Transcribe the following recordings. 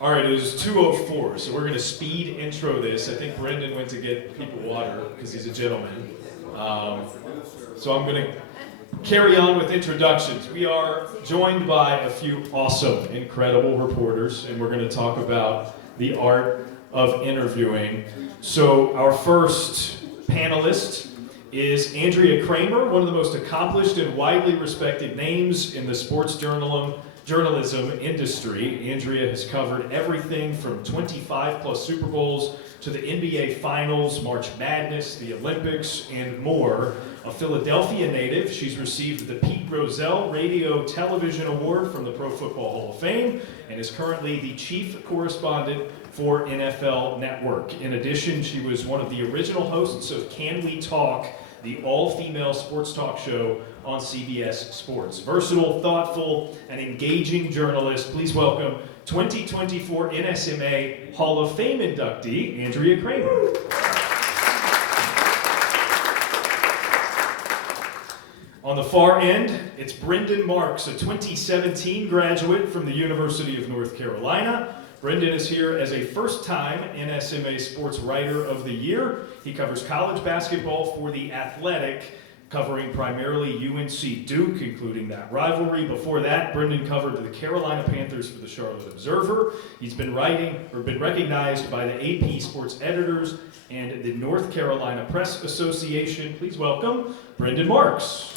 All right, it is 2:04, so we're going to speed intro this. I think Brendan went to get people water because he's a gentleman. So I'm going to carry on with introductions. We are joined by a few awesome, incredible reporters, and we're going to talk about the art of interviewing. So our first panelist is Andrea Kremer, one of the most accomplished and widely respected names in the sports journalism industry. Andrea has covered everything from 25 plus Super Bowls to the NBA Finals, March Madness, the Olympics, and more. A Philadelphia native, she's received the Pete Rozelle Radio Television Award from the Pro Football Hall of Fame and is currently the chief correspondent for NFL Network. In addition, she was one of the original hosts of Can We Talk, the all-female sports talk show on CBS Sports. Versatile, thoughtful, and engaging journalist. Please welcome 2024 NSMA Hall of Fame inductee, Andrea Kremer. On the far end, it's Brendan Marks, a 2017 graduate from the University of North Carolina. Brendan is here as a first-time NSMA Sportswriter of the Year. He covers college basketball for The Athletic, covering primarily UNC Duke, including that rivalry. Before that, Brendan covered the Carolina Panthers for the Charlotte Observer. He's been been recognized by the AP Sports Editors and the North Carolina Press Association. Please welcome Brendan Marks.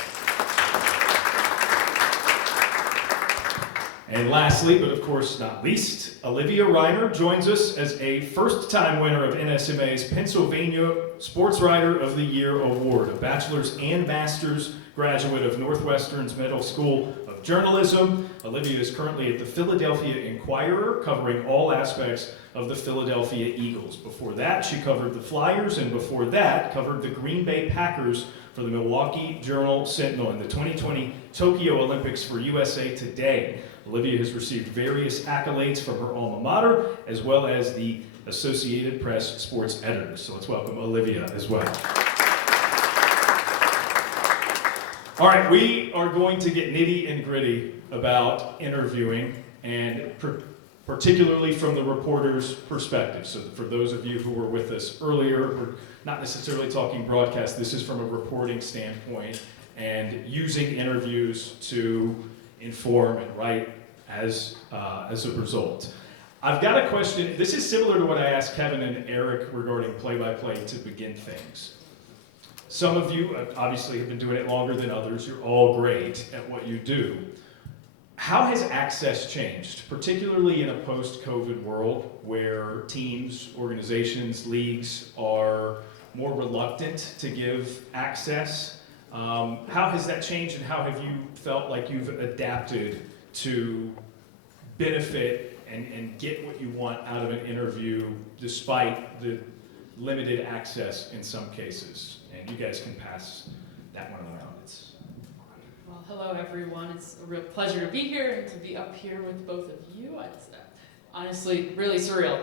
And lastly, but of course not least, Olivia Reiner joins us as a first-time winner of NSMA's Pennsylvania Sportswriter of the Year Award, a bachelor's and master's graduate of Northwestern's Medill School of Journalism. Olivia is currently at the Philadelphia Inquirer, covering all aspects of the Philadelphia Eagles. Before that, she covered the Flyers, and before that, covered the Green Bay Packers for the Milwaukee Journal-Sentinel in the 2020 Tokyo Olympics for USA Today. Olivia has received various accolades from her alma mater, as well as the Associated Press sports editors. So let's welcome Olivia as well. All right, we are going to get nitty and gritty about interviewing, and particularly from the reporter's perspective. So for those of you who were with us earlier, we're not necessarily talking broadcast. This is from a reporting standpoint and using interviews to inform and write as a result. I've got a question. This is similar to what I asked Kevin and Eric regarding play-by-play to begin things. Some of you obviously have been doing it longer than others. You're all great at what you do. How has access changed, particularly in a post-COVID world where teams, organizations, leagues are more reluctant to give access? How has that changed, and how have you felt like you've adapted to benefit and get what you want out of an interview despite the limited access in some cases? And you guys can pass that one around. Well, hello everyone. It's a real pleasure to be here and to be up here with both of you. It's honestly really surreal.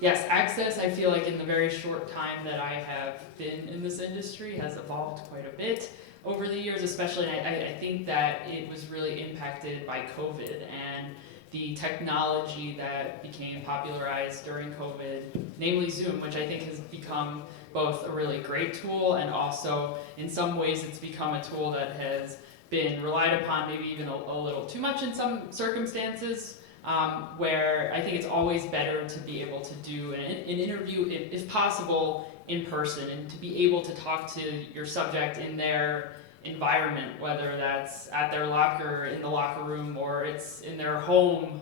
Yes, access, I feel like in the very short time that I have been in this industry has evolved quite a bit over the years, especially, and I think that it was really impacted by COVID and the technology that became popularized during COVID, namely Zoom, which I think has become both a really great tool, and also in some ways it's become a tool that has been relied upon maybe even a little too much in some circumstances, where I think it's always better to be able to do an interview, if possible, in person, and to be able to talk to your subject in their environment, whether that's at their locker, in the locker room, or it's in their home,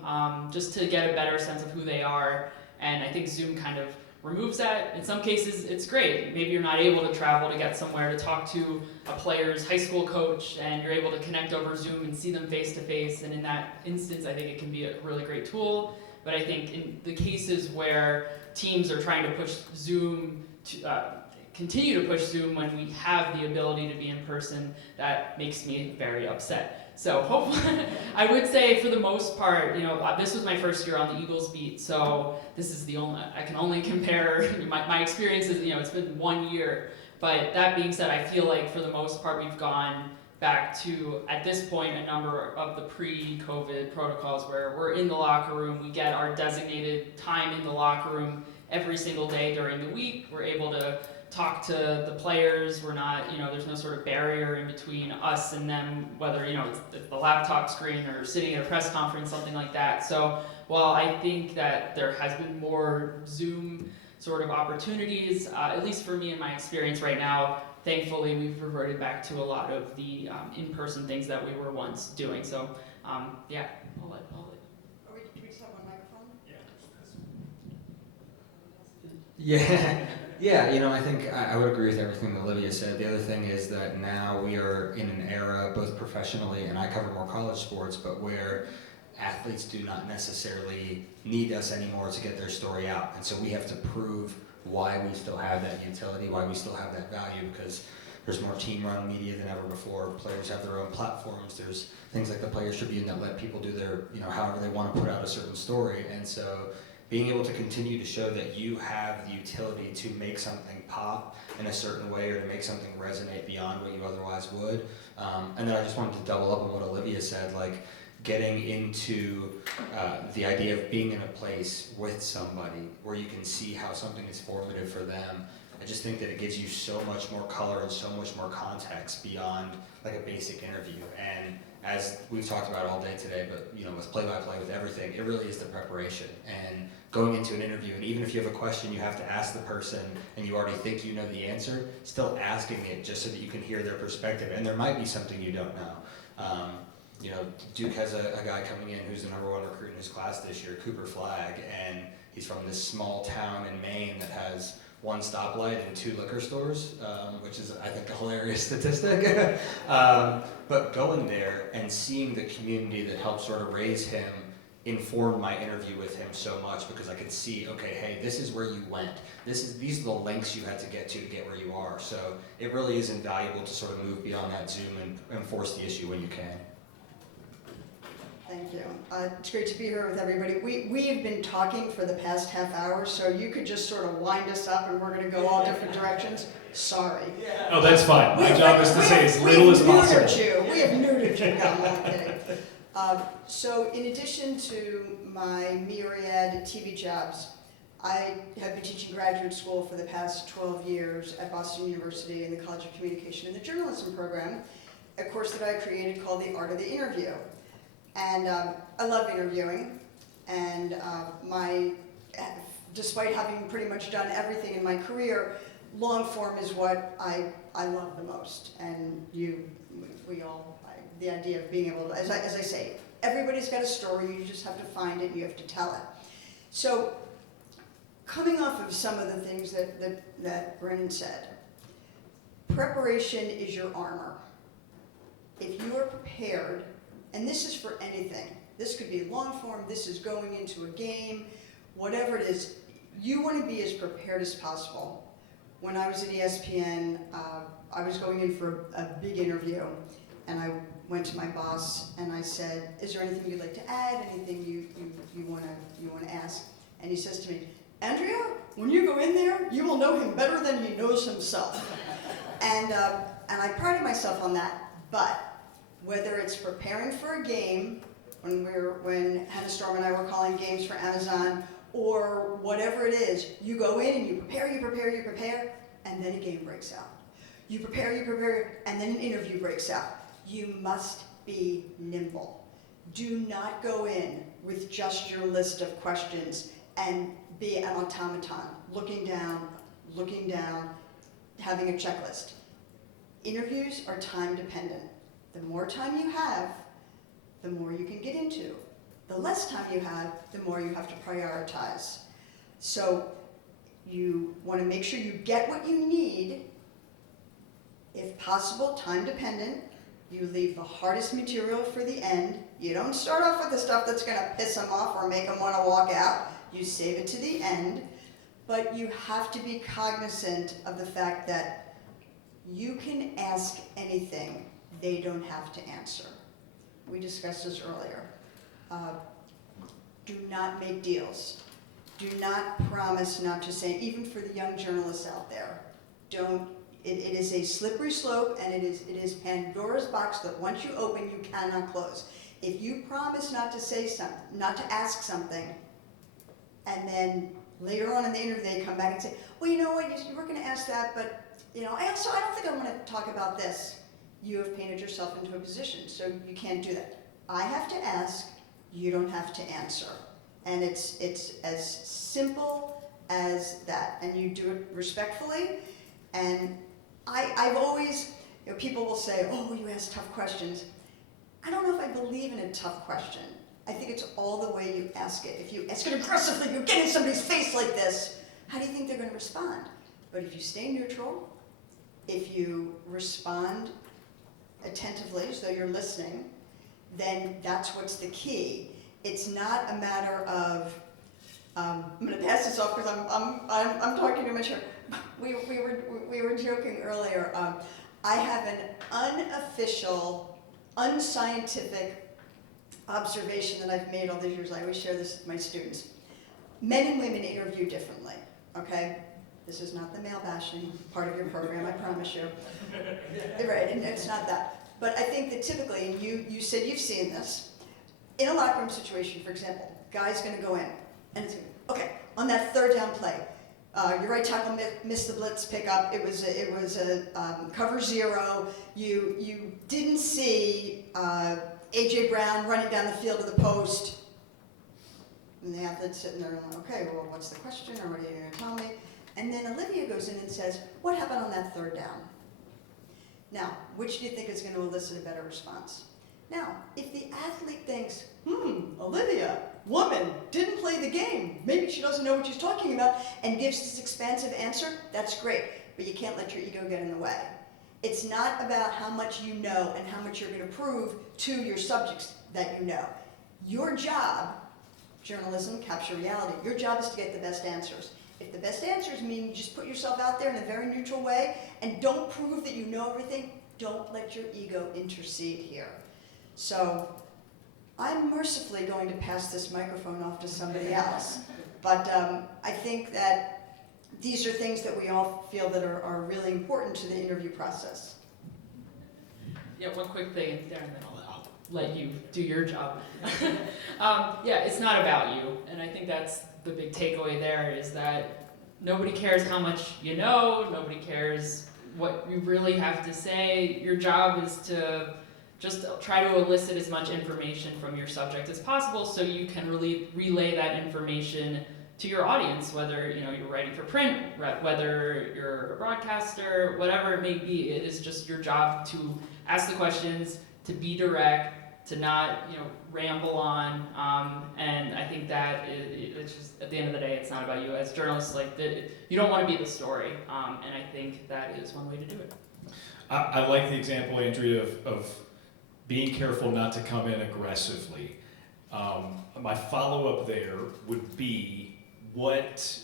just to get a better sense of who they are. And I think Zoom kind of removes that. In some cases, it's great. Maybe you're not able to travel to get somewhere to talk to a player's high school coach, and you're able to connect over Zoom and see them face to face. And in that instance, I think it can be a really great tool. But I think in the cases where teams are trying to push Zoom, continue to push Zoom when we have the ability to be in person, that makes me very upset. So hopefully, I would say for the most part, this was my first year on the Eagles beat, so this is I can only compare my experiences, it's been 1 year. But that being said, I feel like for the most part, we've gone back to, at this point, a number of the pre-COVID protocols where we're in the locker room, we get our designated time in the locker room every single day during the week. We're able to talk to the players. We're not, there's no sort of barrier in between us and them, whether, it's the laptop screen or sitting at a press conference, something like that. So while I think that there has been more Zoom sort of opportunities, at least for me in my experience right now, thankfully we've reverted back to a lot of the in-person things that we were once doing. So yeah, I'll let. Do we just have one microphone? Yeah, yeah. I think I would agree with everything that Olivia said. The other thing is that now we are in an era, both professionally, and I cover more college sports, but where athletes do not necessarily need us anymore to get their story out. And so we have to prove why we still have that utility, why we still have that value, because there's more team-run media than ever before. Players have their own platforms. There's things like the Players Tribune that let people do their, however they want to put out a certain story. And so being able to continue to show that you have the utility to make something pop in a certain way or to make something resonate beyond what you otherwise would. And then I just wanted to double up on what Olivia said, like getting into the idea of being in a place with somebody where you can see how something is formative for them. I just think that it gives you so much more color and so much more context beyond like a basic interview. And as we've talked about all day today, but with play-by-play, with everything, it really is the preparation. And going into an interview, and even if you have a question you have to ask the person and you already think you know the answer, still asking it just so that you can hear their perspective. And there might be something you don't know. Duke has a guy coming in who's the #1 recruit in his class this year, Cooper Flagg, and he's from this small town in Maine that has 1 stoplight and 2 liquor stores, which is, I think, a hilarious statistic. But going there and seeing the community that helped sort of raise him informed my interview with him so much, because I could see, okay, hey, this is where you went. These are the lengths you had to get where you are. So it really is invaluable to sort of move beyond that Zoom and force the issue when you can. Thank you. It's great to be here with everybody. We have been talking for the past half hour, so you could just sort of wind us up and we're going to go all different directions. Sorry. Oh, that's fine. My job is to say as little as possible. We have neutered you. No, I'm not kidding. So in addition to my myriad TV jobs, I have been teaching graduate school for the past 12 years at Boston University in the College of Communication and the Journalism program, a course that I created called The Art of the Interview. And I love interviewing, and despite having pretty much done everything in my career, long form is what I love the most. And the idea of being able to, as I say, everybody's got a story, you just have to find it and you have to tell it. So, coming off of some of the things that Brennan said, preparation is your armor. If you are prepared, and this is for anything, this could be long form, this is going into a game, whatever it is, you want to be as prepared as possible. When I was at ESPN, I was going in for a big interview, and I went to my boss and I said, "Is there anything you'd like to add? Anything you want to ask?" And he says to me, "Andrea, when you go in there, you will know him better than he knows himself." And I prided myself on that. But whether it's preparing for a game, when Hannah Storm and I were calling games for Amazon, or whatever it is, you go in and you prepare, and then a game breaks out. You prepare, and then an interview breaks out. You must be nimble. Do not go in with just your list of questions and be an automaton, looking down, having a checklist. Interviews are time dependent. The more time you have, the more you can get into. The less time you have, the more you have to prioritize. So you want to make sure you get what you need. If possible, time dependent. You leave the hardest material for the end. You don't start off with the stuff that's going to piss them off or make them want to walk out. You save it to the end. But you have to be cognizant of the fact that you can ask anything. They don't have to answer. We discussed this earlier. Do not make deals. Do not promise not to say, even for the young journalists out there, It is a slippery slope, and it is Pandora's box that once you open, you cannot close. If you promise not to say something, not to ask something, and then later on in the interview they come back and say, well, you know what, you were going to ask that, but you know, I don't think I want to talk about this. You have painted yourself into a position, so you can't do that. I have to ask, you don't have to answer. And it's as simple as that, and you do it respectfully. And I've always, you know, people will say, oh, you ask tough questions. I don't know if I believe in a tough question. I think it's all the way you ask it. If you ask it aggressively, you're getting somebody's face like this, how do you think they're going to respond? But if you stay neutral, if you respond attentively as though you're listening, then that's what's the key. It's not a matter of, I'm going to pass this off because I'm talking too much here. We were joking earlier. I have an unofficial, unscientific observation that I've made all these years. I always share this with my students. Men and women interview differently, okay? This is not the male bashing part of your program, I promise you. Right, and it's not that. But I think that typically, and you said you've seen this, in a locker room situation, for example, guy's gonna go in, and it's okay, on that third down play, your right tackle missed the blitz pickup, it was a cover zero, you didn't see A.J. Brown running down the field to the post, and the athlete's sitting there and okay, well, what's the question, or what are you gonna tell me? And then Olivia goes in and says, what happened on that third down? Now, which do you think is going to elicit a better response? Now, if the athlete thinks, Olivia, woman, didn't play the game, maybe she doesn't know what she's talking about, and gives this expansive answer, that's great, but you can't let your ego get in the way. It's not about how much you know and how much you're going to prove to your subjects that you know. Your job, journalism, capture reality, your job is to get the best answers. If the best answers mean you just put yourself out there in a very neutral way and don't prove that you know everything, don't let your ego intercede here. So I'm mercifully going to pass this microphone off to somebody else. But I think that these are things that we all feel that are really important to the interview process. Yeah, one quick thing, Darren, then I'll let you do your job. Yeah, it's not about you, and I think that's the big takeaway there is that nobody cares how much you know, nobody cares what you really have to say. Your job is to just try to elicit as much information from your subject as possible so you can really relay that information to your audience, whether you're writing for print, whether you're a broadcaster, whatever it may be. It is just your job to ask the questions, to be direct, to not ramble on, and I think that it's just at the end of the day, it's not about you as journalists. You don't want to be the story, and I think that is one way to do it. I like the example, Andrea, of being careful not to come in aggressively. My follow-up there would be, what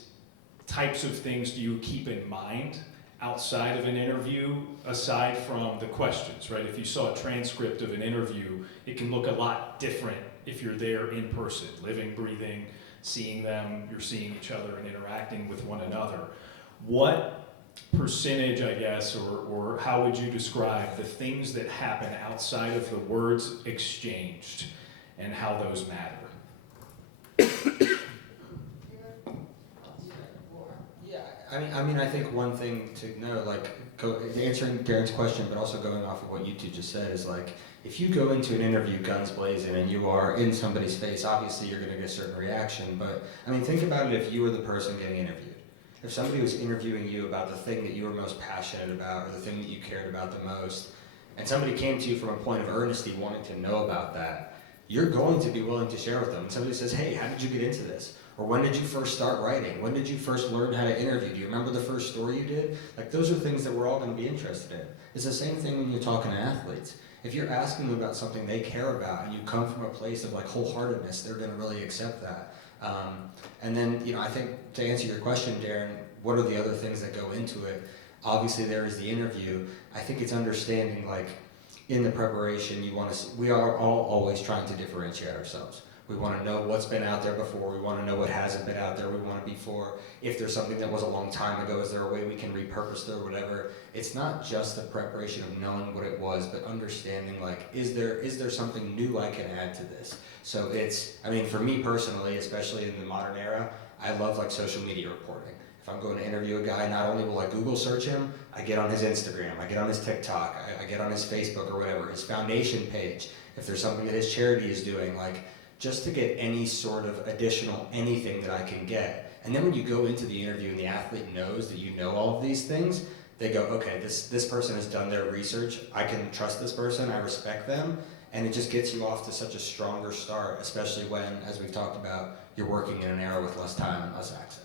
types of things do you keep in mind outside of an interview, aside from the questions, right? If you saw a transcript of an interview, it can look a lot different if you're there in person, living, breathing, seeing them, you're seeing each other and interacting with one another. What percentage, I guess, or how would you describe the things that happen outside of the words exchanged and how those matter? I mean, I think one thing to know, answering Darren's question, but also going off of what you two just said, is if you go into an interview guns blazing and you are in somebody's face, obviously you're going to get a certain reaction. But I mean, think about it if you were the person getting interviewed. If somebody was interviewing you about the thing that you were most passionate about or the thing that you cared about the most, and somebody came to you from a point of earnesty wanting to know about that, you're going to be willing to share with them. And somebody says, hey, how did you get into this? Or when did you first start writing? When did you first learn how to interview? Do you remember the first story you did? Those are things that we're all going to be interested in. It's the same thing when you're talking to athletes. If you're asking them about something they care about and you come from a place of wholeheartedness, they're going to really accept that. And then, I think to answer your question, Darren, what are the other things that go into it? Obviously, there is the interview. I think it's understanding, in the preparation, we are all always trying to differentiate ourselves. We want to know what's been out there before. We want to know what hasn't been out there. We want to be for, if there's something that was a long time ago, is there a way we can repurpose it or whatever? It's not just the preparation of knowing what it was, but understanding, like, is there something new I can add to this? So it's, I mean, for me personally, especially in the modern era, I love like social media reporting. If I'm going to interview a guy, not only will I Google search him, I get on his Instagram, I get on his TikTok, I get on his Facebook or whatever, his foundation page. If there's something that his charity is doing, like, just to get any sort of additional anything that I can get. And then when you go into the interview and the athlete knows that you know all of these things, they go, okay, this person has done their research, I can trust this person, I respect them, and it just gets you off to such a stronger start, especially when, as we've talked about, you're working in an era with less time and less access.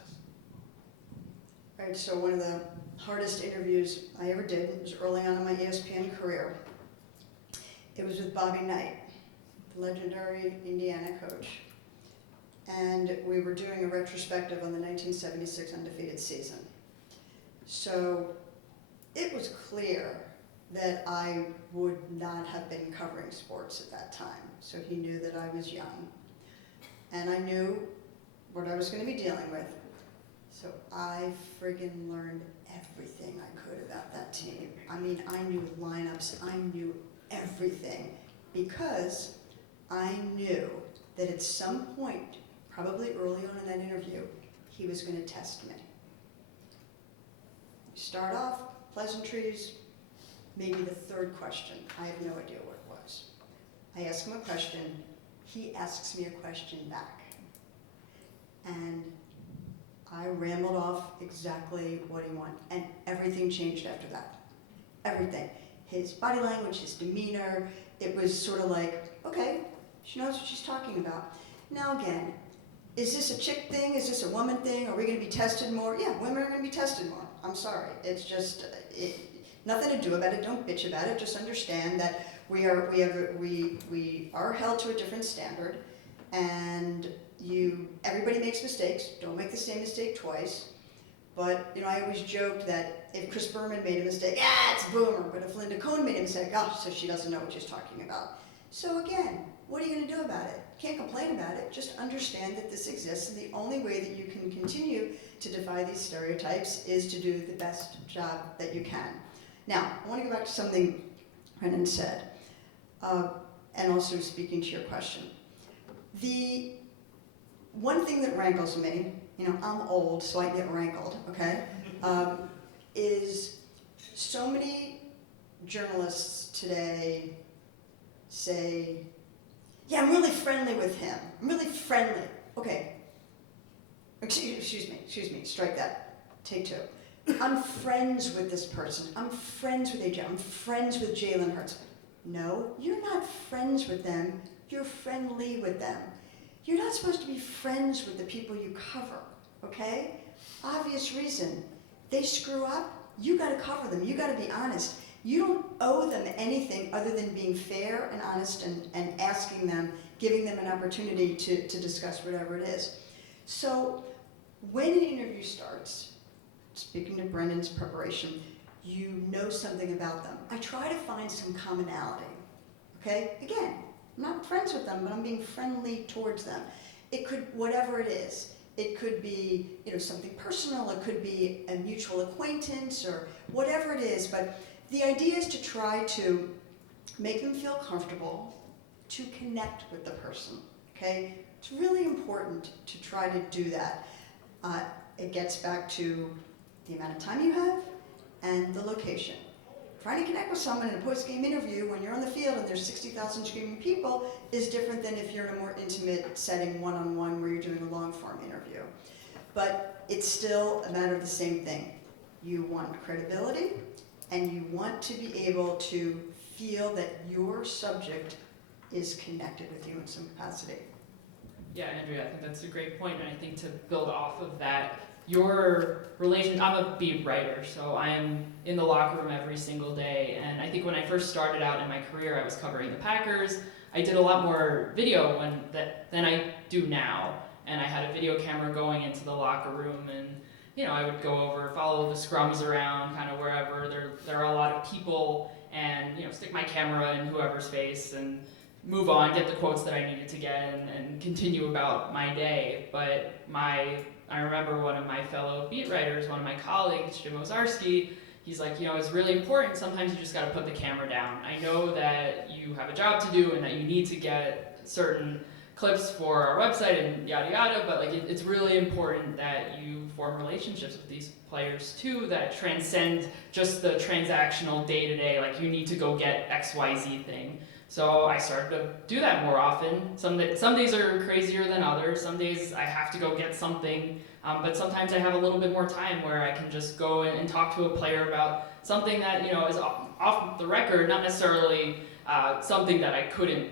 Right, so one of the hardest interviews I ever did was early on in my ESPN career. It was with Bobby Knight, the legendary Indiana coach. And we were doing a retrospective on the 1976 undefeated season. So it was clear that I would not have been covering sports at that time. So he knew that I was young. And I knew what I was going to be dealing with. So I friggin' learned everything I could about that team. I mean, I knew lineups, I knew everything, because I knew that at some point, probably early on in that interview, he was going to test me. You start off, pleasantries, maybe the third question. I have no idea what it was. I ask him a question, he asks me a question back. And I rambled off exactly what he wanted, and everything changed after that. Everything. His body language, his demeanor, it was sort of like, okay, she knows what she's talking about. Now again, is this a chick thing? Is this a woman thing? Are we going to be tested more? Yeah, women are going to be tested more. I'm sorry. It's just nothing to do about it. Don't bitch about it. Just understand that we are held to a different standard, and everybody makes mistakes. Don't make the same mistake twice. But I always joked that if Chris Berman made a mistake, it's a boomer. But if Linda Cohn made a mistake, so she doesn't know what she's talking about. So again, what are you going to do about it? Can't complain about it. Just understand that this exists, and the only way that you can continue to defy these stereotypes is to do the best job that you can. Now, I want to go back to something Brendan said, and also speaking to your question. The one thing that rankles me, I'm old, so I get rankled, okay, is so many journalists today say, yeah, I'm really friendly with him. I'm really friendly. Okay. Excuse me, strike that. Take two. I'm friends with this person. I'm friends with AJ. I'm friends with Jalen Hurts. No, you're not friends with them. You're friendly with them. You're not supposed to be friends with the people you cover, okay? Obvious reason. They screw up, you gotta cover them. You gotta be honest. You don't owe them anything other than being fair and honest and asking them, giving them an opportunity to discuss whatever it is. So when an interview starts, speaking to Brendan's preparation, you know something about them. I try to find some commonality, okay? Again, I'm not friends with them, but I'm being friendly towards them. It could, whatever it is, it could be something personal, it could be a mutual acquaintance or whatever it is, but the idea is to try to make them feel comfortable, to connect with the person, okay? It's really important to try to do that. It gets back to the amount of time you have and the location. Trying to connect with someone in a post-game interview when you're on the field and there's 60,000 screaming people is different than if you're in a more intimate setting, one-on-one, where you're doing a long-form interview. But it's still a matter of the same thing. You want credibility, and you want to be able to feel that your subject is connected with you in some capacity. Yeah, Andrea, I think that's a great point, and I think to build off of that, your relation, I'm a beat writer, so I am in the locker room every single day, and I think when I first started out in my career, I was covering the Packers. I did a lot more video than I do now, and I had a video camera going into the locker room, and I would go over, follow the scrums around, kind of wherever there are a lot of people, and stick my camera in whoever's face, and move on, get the quotes that I needed to get, and continue about my day. But I remember one of my fellow beat writers, one of my colleagues, Jim Ozarski, he's like, it's really important. Sometimes you just got to put the camera down. I know that you have a job to do and that you need to get certain clips for our website and yada yada, but it's really important that you form relationships with these players too that transcend just the transactional day-to-day, you need to go get XYZ thing. So I started to do that more often. Some days are crazier than others. Some days I have to go get something, but sometimes I have a little bit more time where I can just go and talk to a player about something that is off the record, not necessarily something that couldn't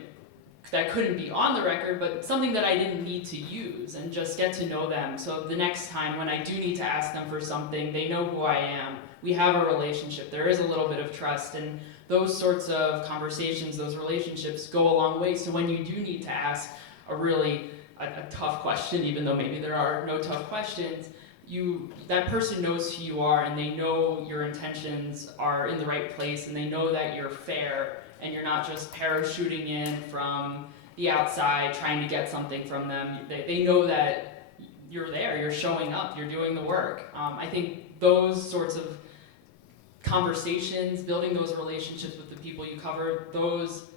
be on the record, but something that I didn't need to use, and just get to know them. So the next time when I do need to ask them for something, they know who I am. We have a relationship. There is a little bit of trust, and those sorts of conversations, those relationships go a long way. So when you do need to ask a tough question, even though maybe there are no tough questions, that person knows who you are, and they know your intentions are in the right place, and they know that you're fair, and you're not just parachuting in from the outside trying to get something from them. They know that you're there, you're showing up, you're doing the work. I think those sorts of conversations, building those relationships with the people you cover, those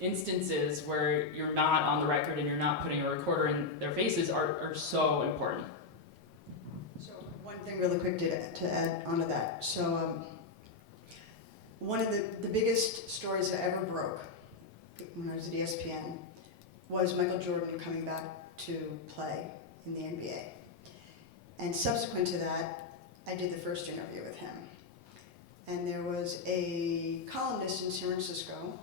instances where you're not on the record and you're not putting a recorder in their faces are so important. So one thing really quick to add onto that. So one of the biggest stories that ever broke when I was at ESPN was Michael Jordan coming back to play in the NBA. And subsequent to that, I did the first interview with him. And there was a columnist in San Francisco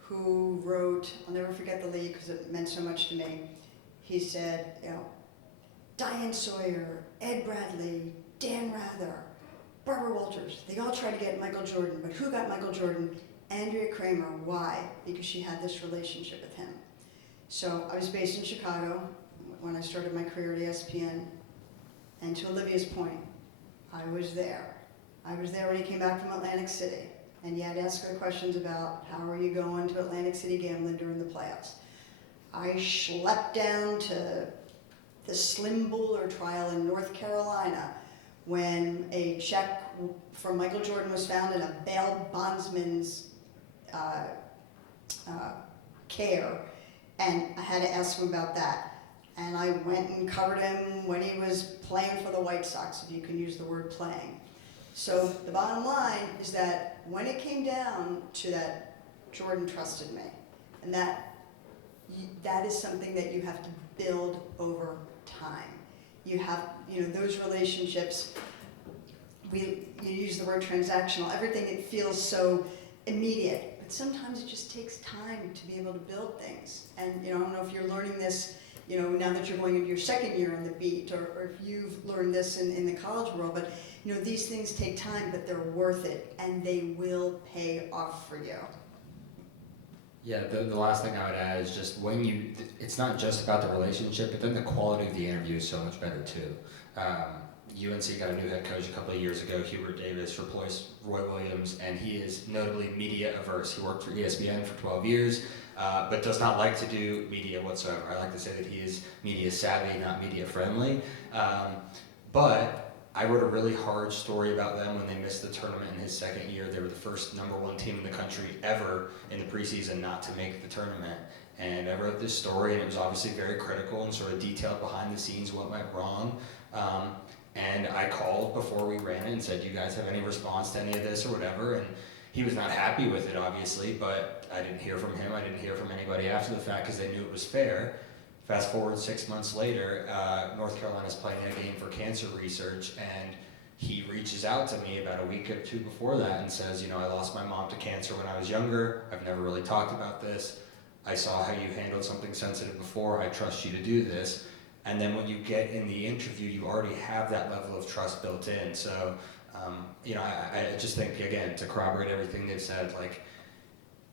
who wrote, I'll never forget the lead because it meant so much to me. He said, Diane Sawyer, Ed Bradley, Dan Rather, Barbara Walters, they all tried to get Michael Jordan, but who got Michael Jordan? Andrea Kremer. Why? Because she had this relationship with him. So I was based in Chicago when I started my career at ESPN, and to Olivia's point, I was there. I was there when he came back from Atlantic City, and you had to ask her questions about how are you going to Atlantic City gambling during the playoffs. I schlepped down to the Slim Bowler trial in North Carolina when a check from Michael Jordan was found in a bail bondsman's care, and I had to ask him about that. And I went and covered him when he was playing for the White Sox, if you can use the word playing. So the bottom line is that when it came down to that, Jordan trusted me. And that is something that you have to build over time. You have, those relationships, you use the word transactional, everything, it feels so immediate. But sometimes it just takes time to be able to build things. And I don't know if you're learning this, now that you're going into your second year on the beat, or if you've learned this in the college world, but these things take time, but they're worth it, and they will pay off for you. Yeah, the last thing I would add is just it's not just about the relationship, but then the quality of the interview is so much better too. UNC got a new head coach a couple of years ago, Hubert Davis replaced Roy Williams, and he is notably media averse. He worked for ESPN for 12 years, but does not like to do media whatsoever. I like to say that he is media savvy, not media friendly. But I wrote a really hard story about them when they missed the tournament in his second year. They were the first #1 team in the country ever in the preseason not to make the tournament. And I wrote this story, and it was obviously very critical and sort of detailed behind the scenes what went wrong. And I called before we ran it and said, you guys have any response to any of this or whatever? And he was not happy with it, obviously, but I didn't hear from him. I didn't hear from anybody after the fact because they knew it was fair. Fast forward 6 months later, North Carolina's playing a game for cancer research, and he reaches out to me about a week or two before that and says, I lost my mom to cancer when I was younger. I've never really talked about this. I saw how you handled something sensitive before. I trust you to do this. And then when you get in the interview, you already have that level of trust built in. So, I just think, again, to corroborate everything they've said,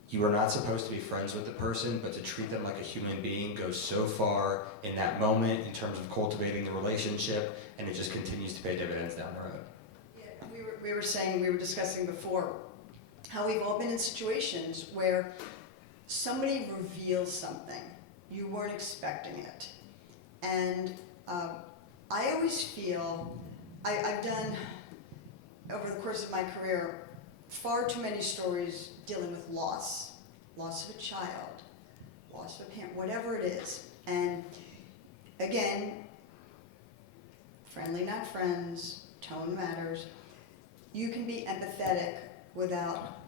you are not supposed to be friends with the person, but to treat them like a human being goes so far in that moment in terms of cultivating the relationship, and it just continues to pay dividends down the road. Yeah, we were discussing before how we've all been in situations where somebody reveals something, you weren't expecting it. And I always feel, I've done, over the course of my career, far too many stories dealing with loss of a child, loss of a parent, whatever it is. And again, friendly, not friends, tone matters. You can be empathetic without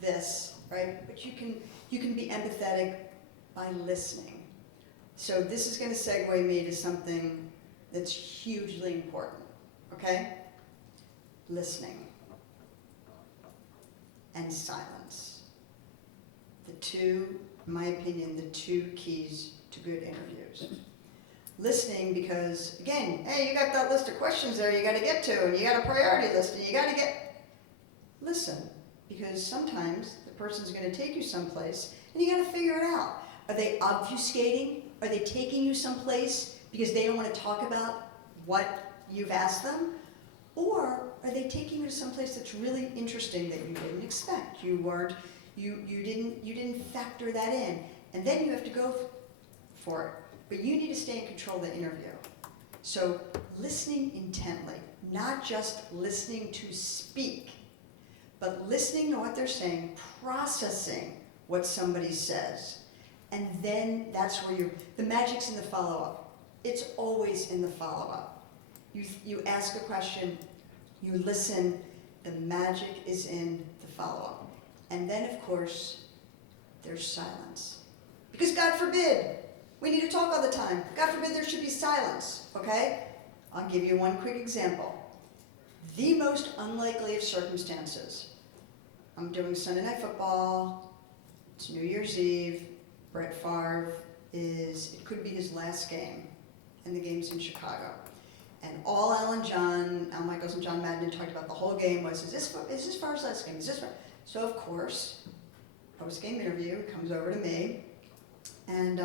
this, right? But you can be empathetic by listening. So this is going to segue me to something that's hugely important, okay? Listening and silence. The two, in my opinion, the two keys to good interviews. Listening because, again, hey, you got that list of questions there you got to get to, and you got a priority list, and you got to listen, because sometimes the person's going to take you someplace, and you got to figure it out. Are they obfuscating? Are they taking you someplace because they don't want to talk about what you've asked them? Or are they taking you to someplace that's really interesting that you didn't expect? You didn't factor that in, and then you have to go for it. But you need to stay in control of the interview. So listening intently, not just listening to speak, but listening to what they're saying, processing what somebody says. And then that's where the magic's in the follow-up. It's always in the follow-up. You ask a question, you listen, the magic is in the follow-up. And then, of course, there's silence. Because God forbid, we need to talk all the time. God forbid there should be silence, okay? I'll give you one quick example. The most unlikely of circumstances. I'm doing Sunday Night Football. It's New Year's Eve. Brett Favre it could be his last game, and the game's in Chicago. And all Al Michaels and John Madden talked about the whole game was, is this Favre's last game? So of course, post-game interview comes over to me, and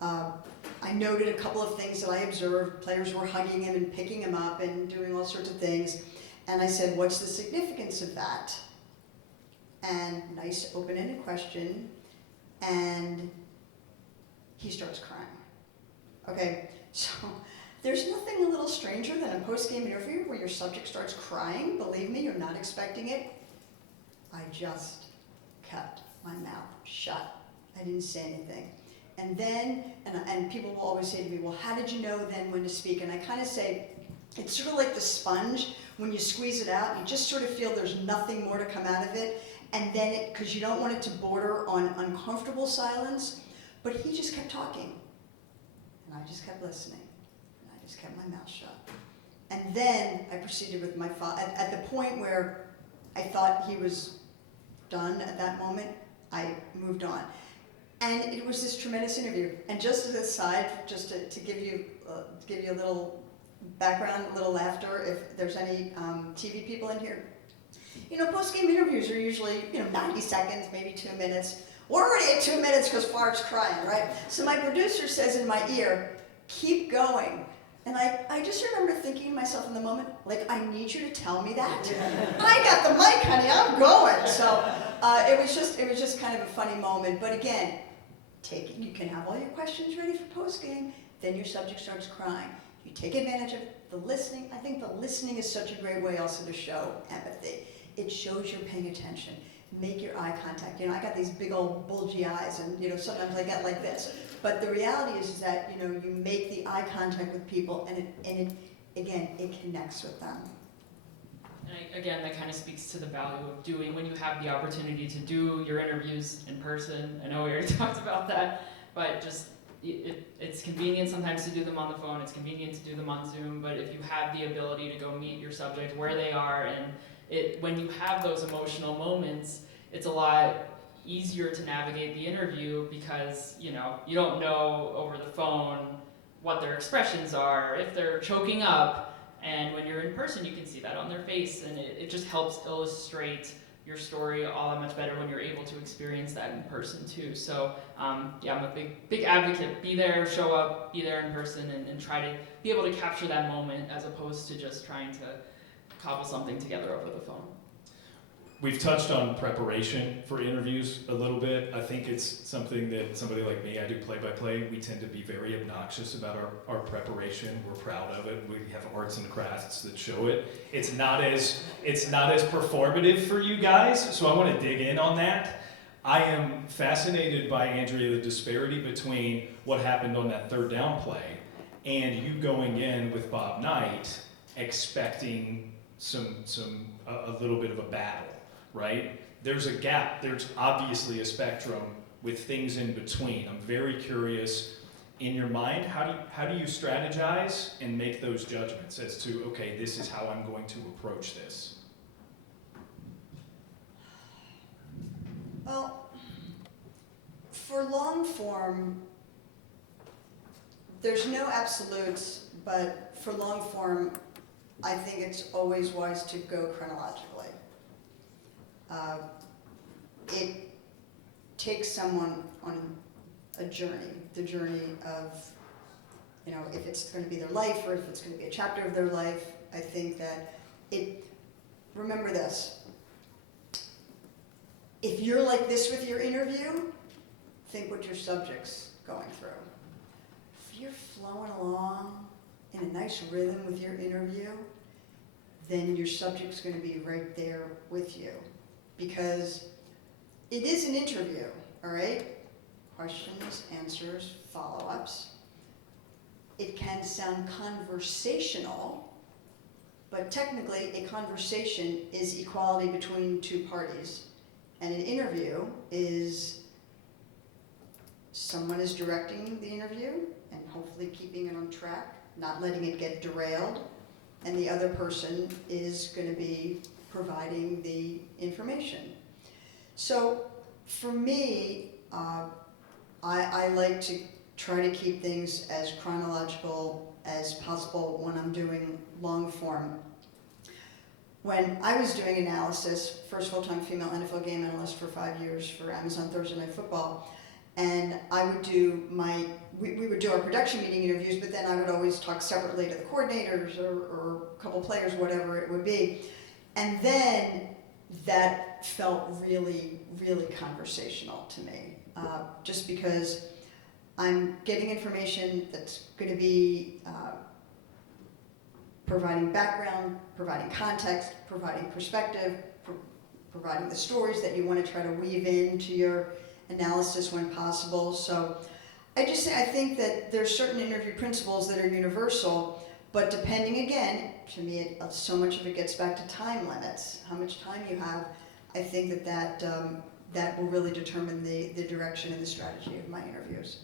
I noted a couple of things that I observed. Players were hugging him and picking him up and doing all sorts of things. And I said, what's the significance of that? And nice open-ended question. And he starts crying. Okay, so there's nothing a little stranger than a post-game interview where your subject starts crying. Believe me, you're not expecting it. I just kept my mouth shut. I didn't say anything. And then, and people will always say to me, well, how did you know then when to speak? And I kind of say, it's sort of like the sponge. When you squeeze it out, you just sort of feel there's nothing more to come out of it. And then, because you don't want it to border on uncomfortable silence, but he just kept talking. And I just kept listening. And I just kept my mouth shut. And then I proceeded with my at the point where I thought he was done at that moment, I moved on. And it was this tremendous interview. And just as an aside, just to give you a little background, a little laughter, if there's any TV people in here. Post-game interviews are usually, 90 seconds, maybe 2 minutes. We're already at 2 minutes because Favre's crying, right? So my producer says in my ear, keep going. And I just remember thinking to myself in the moment, I need you to tell me that. I got the mic, honey, I'm going. So it was just kind of a funny moment. But again, you can have all your questions ready for post-game, then your subject starts crying. You take advantage of the listening. I think the listening is such a great way also to show empathy. It shows you're paying attention. Make your eye contact. I got these big old bulgy eyes, and sometimes I get like this. But the reality is that you make the eye contact with people, and it connects with them. And again, that kind of speaks to the value of doing when you have the opportunity to do your interviews in person. I know we already talked about that, but just it's convenient sometimes to do them on the phone. It's convenient to do them on Zoom. But if you have the ability to go meet your subject where they are, and when you have those emotional moments, it's a lot easier to navigate the interview because you don't know over the phone what their expressions are, if they're choking up. And when you're in person, you can see that on their face, and it just helps illustrate your story all that much better when you're able to experience that in person too. So I'm a big advocate. Be there, show up, be there in person, and try to be able to capture that moment as opposed to just trying to cobble something together over the phone. we've touched on preparation for interviews a little bit. I think it's something that somebody like me, I do play-by-play, we tend to be very obnoxious about our preparation. We're proud of it. We have arts and crafts that show it. It's not as performative for you guys, so I want to dig in on that. I am fascinated by, Andrea, the disparity between what happened on that third down play and you going in with Bob Knight expecting a little bit of a battle, right? There's a gap. There's obviously a spectrum with things in between. I'm very curious, in your mind, how do you strategize and make those judgments as to, okay, this is how I'm going to approach this? Well, for long form, there's no absolutes, but for long form, I think it's always wise to go chronologically. It takes someone on a journey, the journey of, you know, if it's going to be their life or if it's going to be a chapter of their life. I think that remember this, if you're like this with your interview, think what your subject's going through. If you're flowing along in a nice rhythm with your interview, then your subject's going to be right there with you. Because it is an interview, all right? Questions, answers, follow-ups. It can sound conversational, but technically a conversation is equality between two parties. And an interview is someone is directing the interview and hopefully keeping it on track, not letting it get derailed, and the other person is going to be providing the information. So for me, I like to try to keep things as chronological as possible when I'm doing long form. When I was doing analysis, first full-time female NFL game analyst for 5 years for Amazon Thursday Night Football, and I would do we would do our production meeting interviews, but then I would always talk separately to the coordinators or a couple players, whatever it would be. And then that felt really, really conversational to me, just because I'm getting information that's going to be providing background, providing context, providing perspective, providing the stories that you want to try to weave into your analysis when possible. So I think that there's certain interview principles that are universal, but depending, again, to me, so much of it gets back to time limits, how much time you have. I think that will really determine the direction and the strategy of my interviews.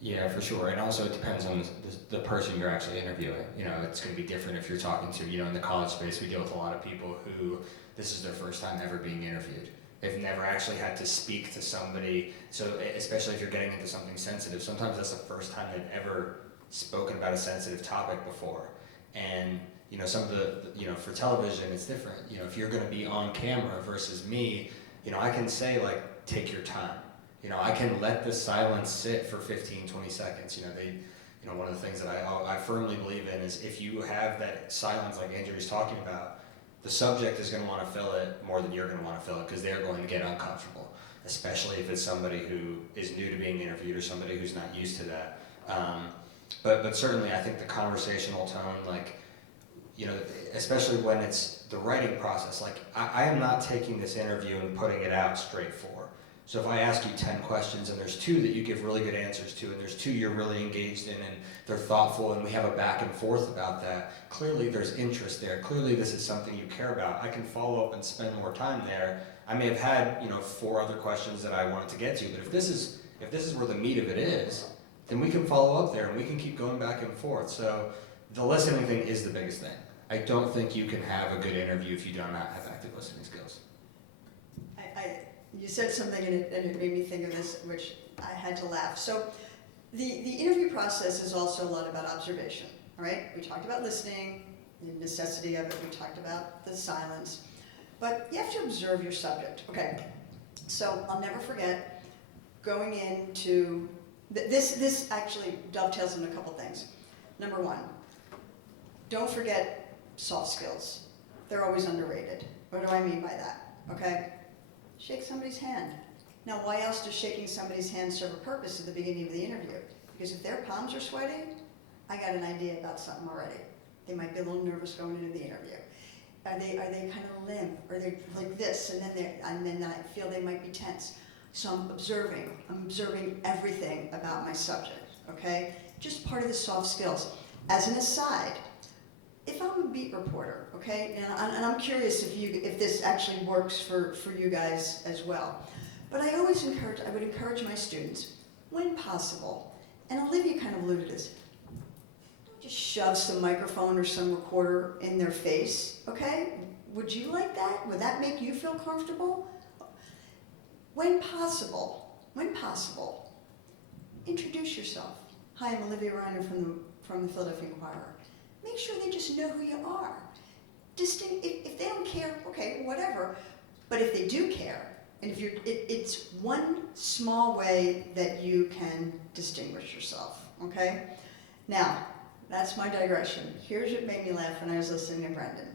Yeah, for sure. And also it depends on the person you're actually interviewing. You know, it's going to be different if you're talking to, in the college space, we deal with a lot of people who this is their first time ever being interviewed. They've never actually had to speak to somebody. So especially if you're getting into something sensitive, sometimes that's the first time they've ever spoken about a sensitive topic before. And, some of the, for television, it's different. If you're going to be on camera versus me, I can say, take your time. I can let the silence sit for 15, 20 seconds. One of the things that I firmly believe in is if you have that silence like Andrew's talking about, the subject is going to want to fill it more than you're going to want to fill it because they're going to get uncomfortable, especially if it's somebody who is new to being interviewed or somebody who's not used to that. But certainly I think the conversational tone, especially when it's the writing process, I am not taking this interview and putting it out straight for. So if I ask you 10 questions and there's 2 that you give really good answers to and there's 2 you're really engaged in and they're thoughtful and we have a back and forth about that, clearly there's interest there. Clearly this is something you care about. I can follow up and spend more time there. I may have had, 4 other questions that I wanted to get to, but if this is where the meat of it is, then we can follow up there and we can keep going back and forth. So the listening thing is the biggest thing. I don't think you can have a good interview if you do not have active listening skills. You said something and it made me think of this, which I had to laugh. So the interview process is also a lot about observation, all right? We talked about listening, the necessity of it. We talked about the silence. But you have to observe your subject. Okay, so I'll never forget going into, this actually dovetails in a couple things. Number 1, don't forget soft skills. They're always underrated. What do I mean by that? Okay? Shake somebody's hand. Now, why else does shaking somebody's hand serve a purpose at the beginning of the interview? Because if their palms are sweating, I got an idea about something already. They might be a little nervous going into the interview. Are they kind of limp? Are they like this? And then I feel they might be tense. So I'm observing everything about my subject, okay? Just part of the soft skills. As an aside, if I'm a beat reporter, okay, and I'm curious if this actually works for you guys as well, but I would encourage my students, when possible, and Olivia kind of alluded to this, don't just shove some microphone or some recorder in their face, okay? Would you like that? Would that make you feel comfortable? When possible, introduce yourself. Hi, I'm Olivia Reiner from the Philadelphia Inquirer. Make sure they just know who you are. If they don't care, okay, whatever. But if they do care, and it's one small way that you can distinguish yourself, okay? Now, that's my digression. Here's what made me laugh when I was listening to Brendan.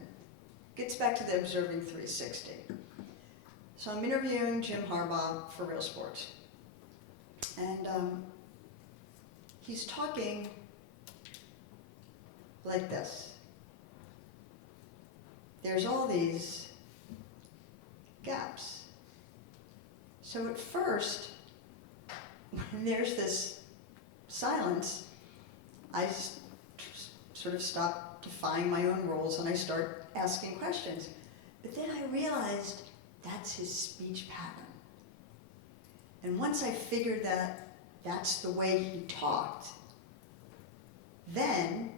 Gets back to the observing 360. So I'm interviewing Jim Harbaugh for Real Sports. And he's talking like this. There's all these gaps. So at first, when there's this silence, I sort of stop defying my own rules and I start asking questions. But then I realized that's his speech pattern. And once I figured that that's the way he talked, then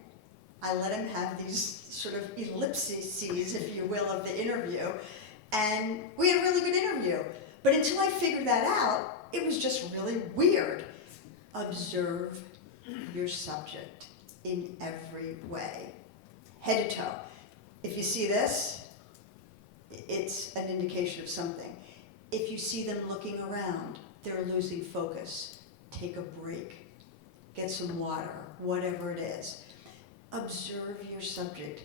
I let him have these sort of ellipses, if you will, of the interview. And we had a really good interview. But until I figured that out, it was just really weird. Observe your subject in every way, head to toe. If you see this, it's an indication of something. If you see them looking around, they're losing focus. Take a break, get some water, whatever it is. Observe your subject.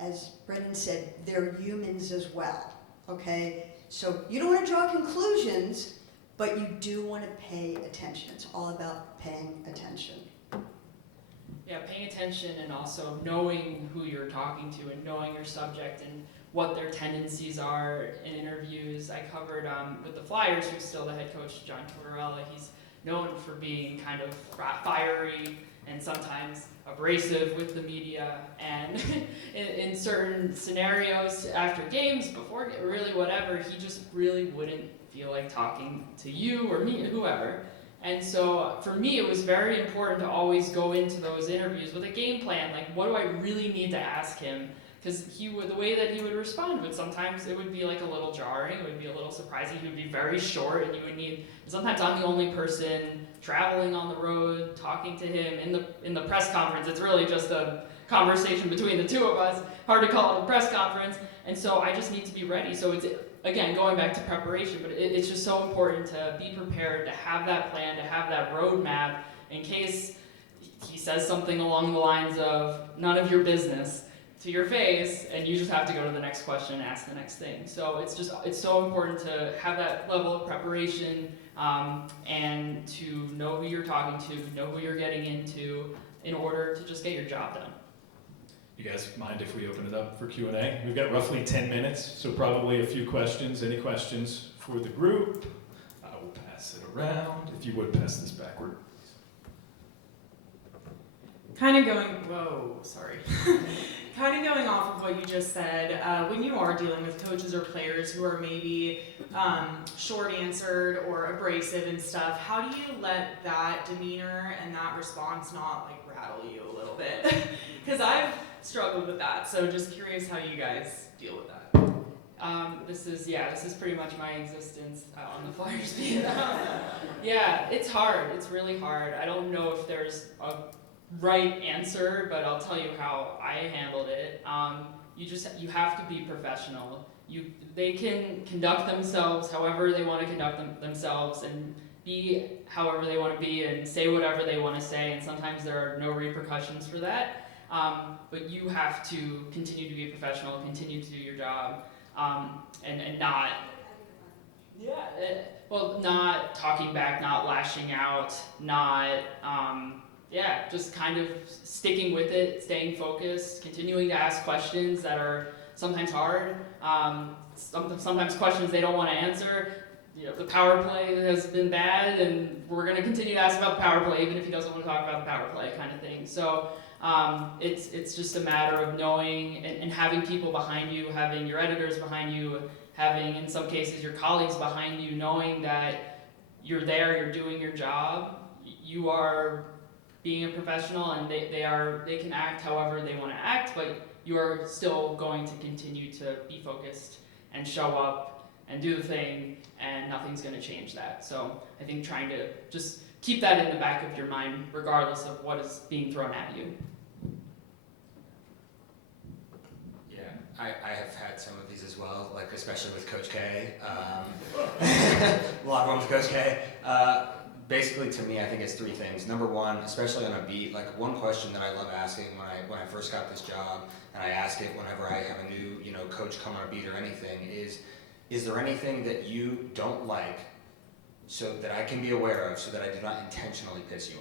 As Brendan said, they're humans as well, okay? So you don't want to draw conclusions, but you do want to pay attention. It's all about paying attention. Yeah, paying attention and also knowing who you're talking to and knowing your subject and what their tendencies are in interviews. I covered with the Flyers, who's still the head coach, John Tortorella. He's known for being kind of fiery and sometimes abrasive with the media. And in certain scenarios after games, before, really whatever, he just really wouldn't feel like talking to you or me or whoever. And so for me, it was very important to always go into those interviews with a game plan. Like, what do I really need to ask him? Because the way that he would respond would sometimes, it would be like a little jarring, it would be a little surprising, he would be very short and you would need, sometimes I'm the only person traveling on the road, talking to him. In the press conference, it's really just a conversation between the two of us, hard to call it a press conference, and so I just need to be ready. So it's, again, going back to preparation, but it's just so important to be prepared, to have that plan, to have that roadmap in case he says something along the lines of, none of your business, to your face, and you just have to go to the next question and ask the next thing. So it's so important to have that level of preparation and to know who you're talking to, know who you're getting into in order to just get your job done. You guys mind if we open it up for Q&A? We've got roughly 10 minutes, so probably a few questions. Any questions for the group? I will pass it around. If you would pass this backward. Kind of going off of what you just said, when you are dealing with coaches or players who are maybe short-answered or abrasive and stuff, how do you let that demeanor and that response not like rattle you a little bit? Because I've struggled with that, so just curious how you guys deal with that. This is pretty much my existence on the Flyers beat. Yeah, it's hard. It's really hard. I don't know if there's a right answer, but I'll tell you how I handled it. You have to be professional. They can conduct themselves however they want to conduct themselves and be however they want to be and say whatever they want to say, and sometimes there are no repercussions for that. But you have to continue to be professional, continue to do your job. and not, not talking back, not lashing out, not, just kind of sticking with it, staying focused, continuing to ask questions that are sometimes hard, sometimes questions they don't want to answer. The power play has been bad, and we're going to continue to ask about the power play, even if he doesn't want to talk about the power play, kind of thing. So it's just a matter of knowing and having people behind you, having your editors behind you, having, in some cases, your colleagues behind you, knowing that you're there, you're doing your job, you are being a professional, and they can act however they want to act, but you're still going to continue to be focused and show up and do the thing, and nothing's going to change that. So I think trying to just keep that in the back of your mind, regardless of what is being thrown at you. Yeah, I have had some of these as well, like especially with Coach K. A lot of them with Coach K. Basically, to me, I think it's three things. Number one, especially on a beat, like one question that I love asking when I first got this job, and I ask it whenever I have a new coach come on a beat or anything, is there anything that you don't like so that I can be aware of so that I do not intentionally piss you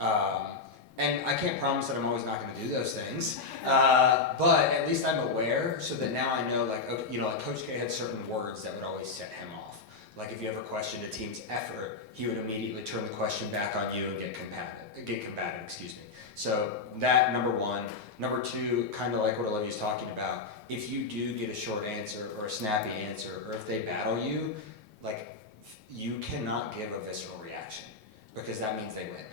off? And I can't promise that I'm always not going to do those things, but at least I'm aware so that now I know, like, okay, like Coach K had certain words that would always set him off. Like if you ever questioned a team's effort, he would immediately turn the question back on you and get combative, excuse me. So that, number one. Number two, kind of like what Olivia's talking about, if you do get a short answer or a snappy answer, or if they battle you, like, you cannot give a visceral reaction because that means they win.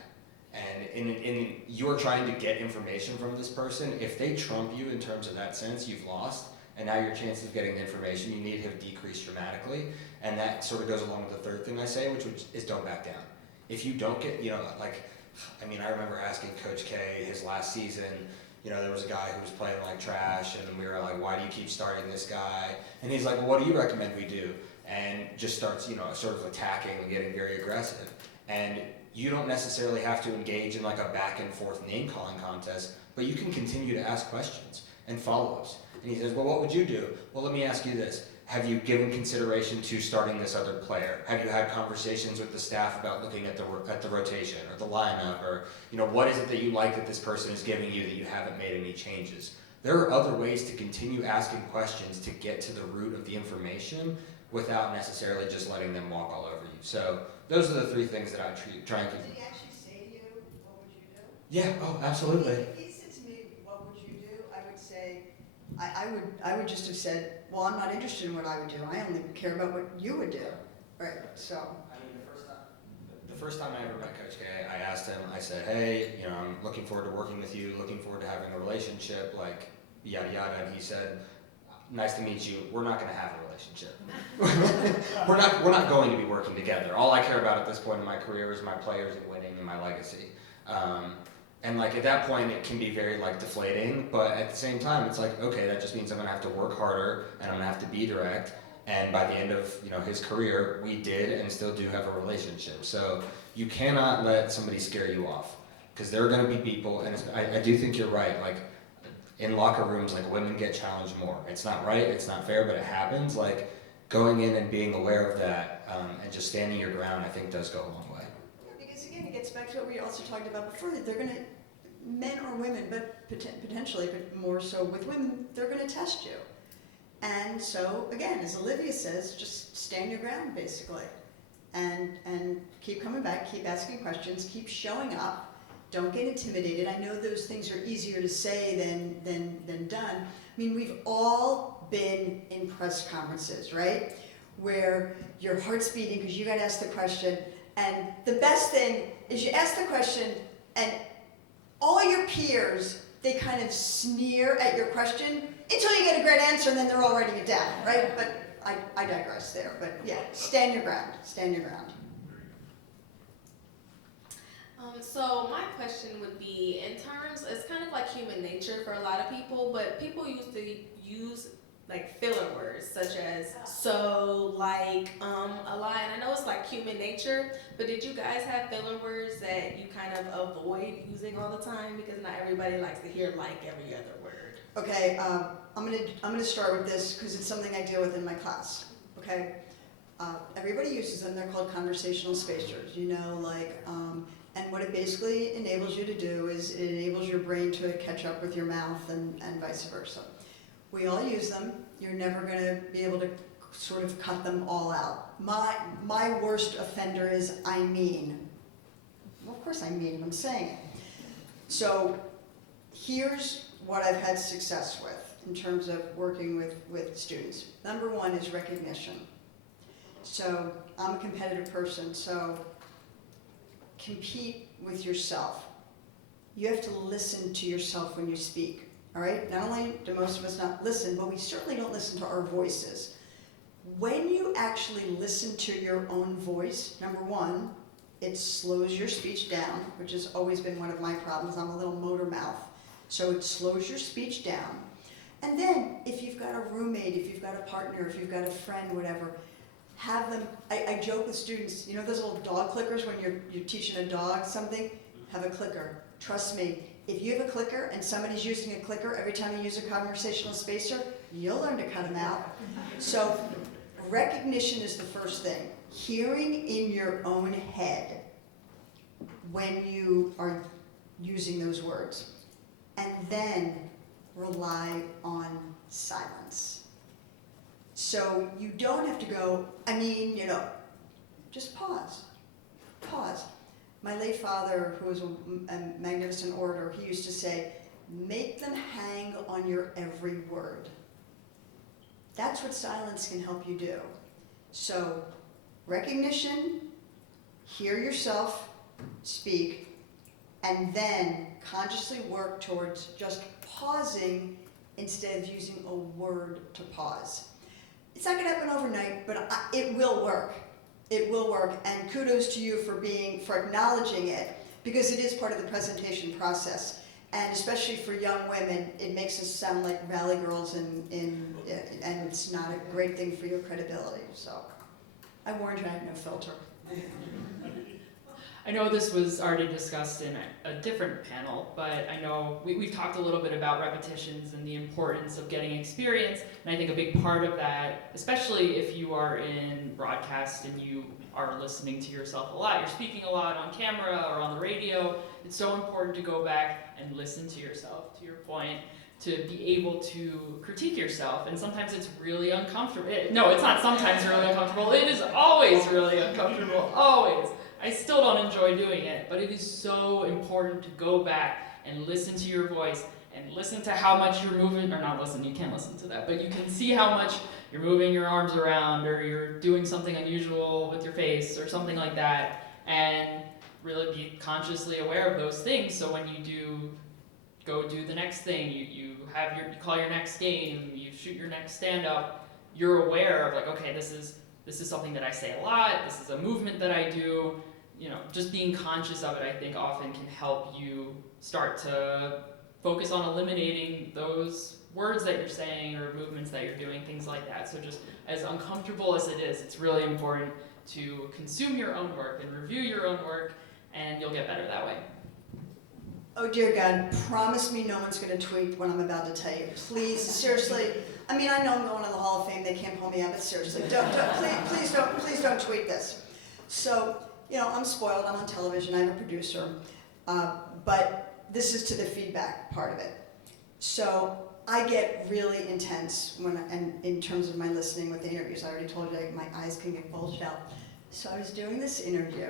And you're trying to get information from this person. If they trump you in terms of that sense, you've lost, and now your chances of getting the information you need have decreased dramatically. And that sort of goes along with the third thing I say, which is don't back down. If you don't get, I remember asking Coach K his last season, there was a guy who was playing like trash, and we were like, why do you keep starting this guy? And he's like, well, what do you recommend we do? And just starts, sort of attacking and getting very aggressive. And you don't necessarily have to engage in like a back and forth name calling contest, but you can continue to ask questions and follow-ups. And he says, well, what would you do? Well, let me ask you this. Have you given consideration to starting this other player? Have you had conversations with the staff about looking at the rotation or the lineup, or what is it that you like that this person is giving you that you haven't made any changes? There are other ways to continue asking questions to get to the root of the information without necessarily just letting them walk all over you. So those are the three things that I try and keep. Did he actually say to you, what would you do? Yeah. Oh, absolutely. If he said to me, what would you do? I would say, I would just have said, well, I'm not interested in what I would do. I only care about what you would do. Right, so. I mean, the first time I ever met Coach K, I asked him, I said, hey, I'm looking forward to working with you, looking forward to having a relationship, like, yada, yada. And he said, nice to meet you. We're not going to have a relationship. we're not going to be working together. All I care about at this point in my career is my players and winning and my legacy. And like at that point, it can be very like deflating, but at the same time, it's like, okay, that just means I'm gonna have to work harder and I'm gonna have to be direct. And by the end of his career, we did and still do have a relationship. So you cannot let somebody scare you off, because there are gonna be people, and I do think you're right. Like in locker rooms, like women get challenged more. It's not right, it's not fair, but it happens. Like going in and being aware of that and just standing your ground, I think does go a long way. Because again, it gets back to what we also talked about before, that they're going to, men or women, but potentially, but more so with women, they're going to test you. And so, again, as Olivia says, just stand your ground, basically. And keep coming back, keep asking questions, keep showing up. Don't get intimidated. I know those things are easier to say than done. I mean, we've all been in press conferences, right? Where your heart's beating because you got to ask the question. And the best thing is you ask the question and all your peers, they kind of sneer at your question until you get a great answer and then they're all writing it down, right? But I digress there. But yeah, stand your ground, stand your ground. So my question would be, in terms, it's kind of like human nature for a lot of people, but people used to use like filler words such as so, like, a lot. And I know it's like human nature, but did you guys have filler words that you kind of avoid using all the time because not everybody likes to hear like every other word? Okay, I'm gonna start with this because it's something I deal with in my class. Okay, everybody uses them. They're called conversational spacers. You know, like, and what it basically enables you to do is it enables your brain to catch up with your mouth and vice versa. We all use them. You're never gonna be able to sort of cut them all out. My worst offender is I mean. Well, of course I mean. I'm saying it. So here's what I've had success with in terms of working with students. Number one is recognition. So I'm a competitive person, so compete with yourself. You have to listen to yourself when you speak, all right? Not only do most of us not listen, but we certainly don't listen to our voices. When you actually listen to your own voice, number one, it slows your speech down, which has always been one of my problems. I'm a little motor mouth. So it slows your speech down. And then, if you've got a roommate, if you've got a partner, if you've got a friend, whatever, have them, I joke with students, you know those little dog clickers when you're teaching a dog something? Have a clicker. Trust me, if you have a clicker and somebody's using a clicker every time you use a conversational spacer, you'll learn to cut them out. So recognition is the first thing. Hearing in your own head when you are using those words. And then rely on silence. So you don't have to go, just pause. Pause. My late father, who was a magnificent orator, he used to say, make them hang on your every word. That's what silence can help you do. So recognition, hear yourself speak, and then consciously work towards just pausing instead of using a word to pause. It's not gonna happen overnight, but it will work. It will work, and kudos to you for acknowledging it, because it is part of the presentation process. And especially for young women, it makes us sound like valley girls, and it's not a great thing for your credibility. So I warned you, I have no filter. I know this was already discussed in a different panel, but I know we've talked a little bit about repetitions and the importance of getting experience, and I think a big part of that, especially if you are in broadcast and you are listening to yourself a lot, you're speaking a lot on camera or on the radio, it's so important to go back and listen to yourself, to your point, to be able to critique yourself, and sometimes it's really uncomfortable. No, it's not sometimes really uncomfortable, it is always really uncomfortable, always. I still don't enjoy doing it, but it is so important to go back and listen to your voice and listen to how much you're moving, or not listen, you can't listen to that, but you can see how much you're moving your arms around or you're doing something unusual with your face or something like that, and really be consciously aware of those things. So when you do go do the next thing, you call your next game, you shoot your next stand-up, you're aware of like, okay, this is something that I say a lot, this is a movement that I do. Just being conscious of it, I think, often can help you start to focus on eliminating those words that you're saying or movements that you're doing, things like that. So just as uncomfortable as it is, it's really important to consume your own work and review your own work, and you'll get better that way. Oh dear God, promise me no one's gonna tweet what I'm about to tell you. Please, seriously. I know I'm going to the Hall of Fame, they can't pull me out, but seriously, please don't tweet this. So, I'm spoiled, I'm on television, I have a producer, but this is to the feedback part of it. So I get really intense in terms of my listening with the interviews. I already told you my eyes can get bulged out. So I was doing this interview,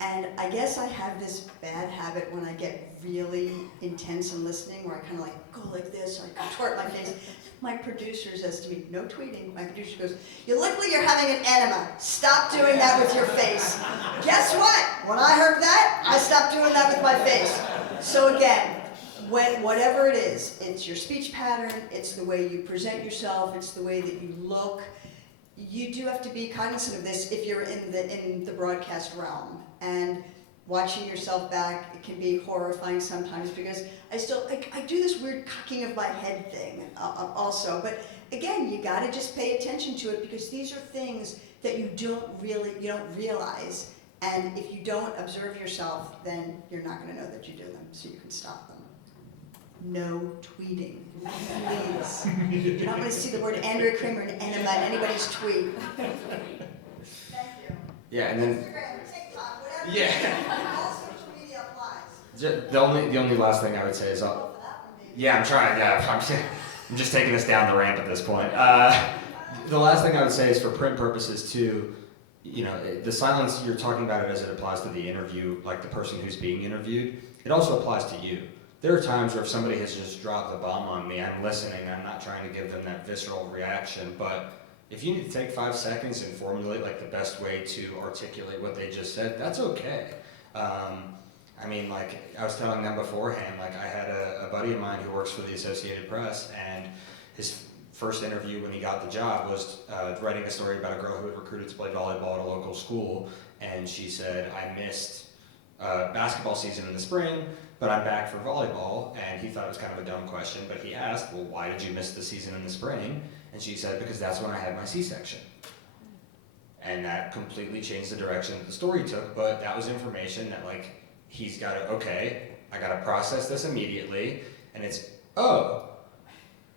and I guess I have this bad habit when I get really intense in listening, where I kind of like go like this, or I contort my face. My producer says to me, no tweeting. My producer goes, you look like you're having an enema. Stop doing that with your face. Guess what? When I heard that, I stopped doing that with my face. So again, whatever it is, it's your speech pattern, it's the way you present yourself, it's the way that you look. You do have to be cognizant of this if you're in the broadcast realm. And watching yourself back, it can be horrifying sometimes, because I do this weird cocking of my head thing also. But again, you gotta just pay attention to it, because these are things that you don't realize, and if you don't observe yourself, then you're not gonna know that you do them, so you can stop them. No tweeting, please. You're not gonna see the word Andrea Kremer and enema in anybody's tweet. Thank you. Yeah, and then Instagram, TikTok, whatever. Yeah. All social media applies. the only last thing I would say is, Go for that one, maybe. yeah, I'm trying. Yeah, I'm just taking us down the ramp at this point. The last thing I would say is, for print purposes too, you know, the silence, you're talking about it as it applies to the interview, like the person who's being interviewed. It also applies to you. There are times where if somebody has just dropped the bomb on me, I'm listening, I'm not trying to give them that visceral reaction, but if you need to take 5 seconds and formulate like the best way to articulate what they just said, that's okay. I mean, like I was telling them beforehand, like I had a buddy of mine who works for the Associated Press, and his first interview when he got the job was writing a story about a girl who had recruited to play volleyball at a local school, and she said, I missed basketball season in the spring, but I'm back for volleyball. And he thought it was kind of a dumb question, but he asked, well, why did you miss the season in the spring? And she said, because that's when I had my C-section. And that completely changed the direction that the story took, but that was information that like, he's got to, okay, I got to process this immediately, and it's, oh,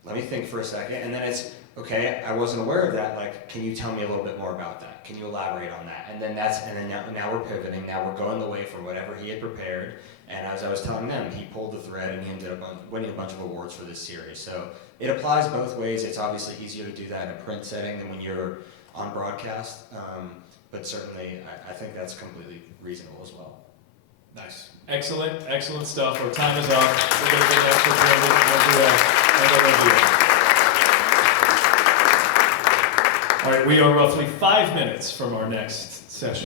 let me think for a second, and then it's, okay, I wasn't aware of that, like, can you tell me a little bit more about that? Can you elaborate on that? And then now we're pivoting, now we're going away from whatever he had prepared, and as I was telling them, he pulled the thread and he ended up winning a bunch of awards for this series. So it applies both ways. It's obviously easier to do that in a print setting than when you're on broadcast, but certainly I think that's completely reasonable as well. Nice. Excellent stuff. Our time is up. We're going to get next with Andrea. All right, we are roughly 5 minutes from our next session.